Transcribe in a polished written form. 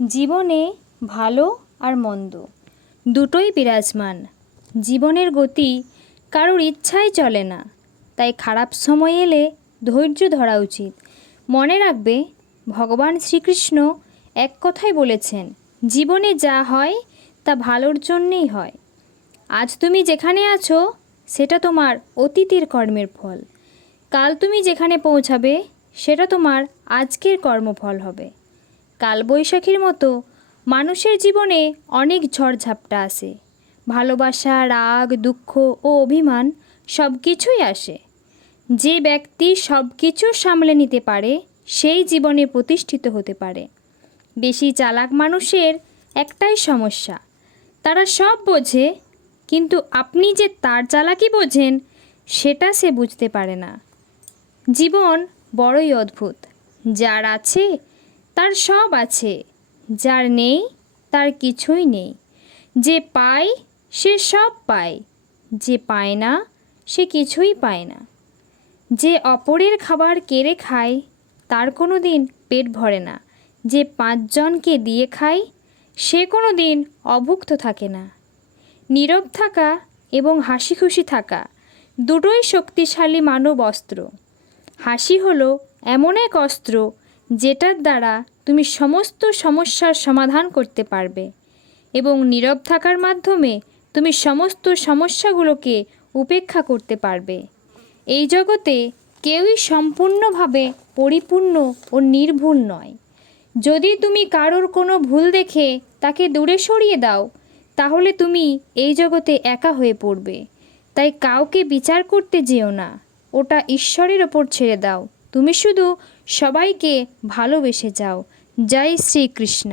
জীবনে ভালো আর মন্দ দুটোই বিরাজমান। জীবনের গতি কারোর ইচ্ছায় চলে না, তাই খারাপ সময় এলে ধৈর্য ধরা উচিত। মনে রাখবে, ভগবান শ্রীকৃষ্ণ এক কথাই বলেছেন, জীবনে যা হয় তা ভালোর জন্যেই হয়। আজ তুমি যেখানে আছো সেটা তোমার অতীতের কর্মের ফল। কাল তুমি যেখানে পৌঁছাবে সেটা তোমার আজকের কর্মফল হবে। কালবৈশাখীর মতো মানুষের জীবনে অনেক ঝড়ঝাপটা আসে। ভালোবাসা, রাগ, দুঃখ ও অভিমান সব কিছুই আসে। যে ব্যক্তি সব কিছু সামলে নিতে পারে সেই জীবনে প্রতিষ্ঠিত হতে পারে। বেশি চালাক মানুষের একটাই সমস্যা, তারা সব বোঝে, কিন্তু আপনি যে তার চালাকি বোঝেন সেটা সে বুঝতে পারে না। জীবন বড়ই অদ্ভুত। যার আছে তার সব আছে, যার নেই তার কিছুই নেই। যে পায় সে সব পায়, যে পায় না সে কিছুই পায় না। যে অপরের খাবার কেড়ে খায় তার কোনো দিন পেট ভরে না। যে 5 জনকে দিয়ে খায় সে কোনো দিন অভুক্ত থাকে না। নীরব থাকা এবং হাসি খুশি থাকা দুটোই শক্তিশালী মানব অস্ত্র। হাসি হলো এমন এক অস্ত্র যেটার দ্বারা তুমি সমস্ত সমস্যার সমাধান করতে পারবে, এবং নীরব থাকার মাধ্যমে তুমি সমস্ত সমস্যাগুলোকে উপেক্ষা করতে পারবে। এই জগতে কেউই সম্পূর্ণভাবে পরিপূর্ণ ও নির্ভুল নয়। যদি তুমি কারোর কোনো ভুল দেখে তাকে দূরে সরিয়ে দাও, তাহলে তুমি এই জগতে একা হয়ে পড়বে। তাই কাউকে বিচার করতে যেও না, ওটা ঈশ্বরের ওপর ছেড়ে দাও। তুমি শুধু সবাইকে ভালোবেসে যাও। জয় শ্রীকৃষ্ণ।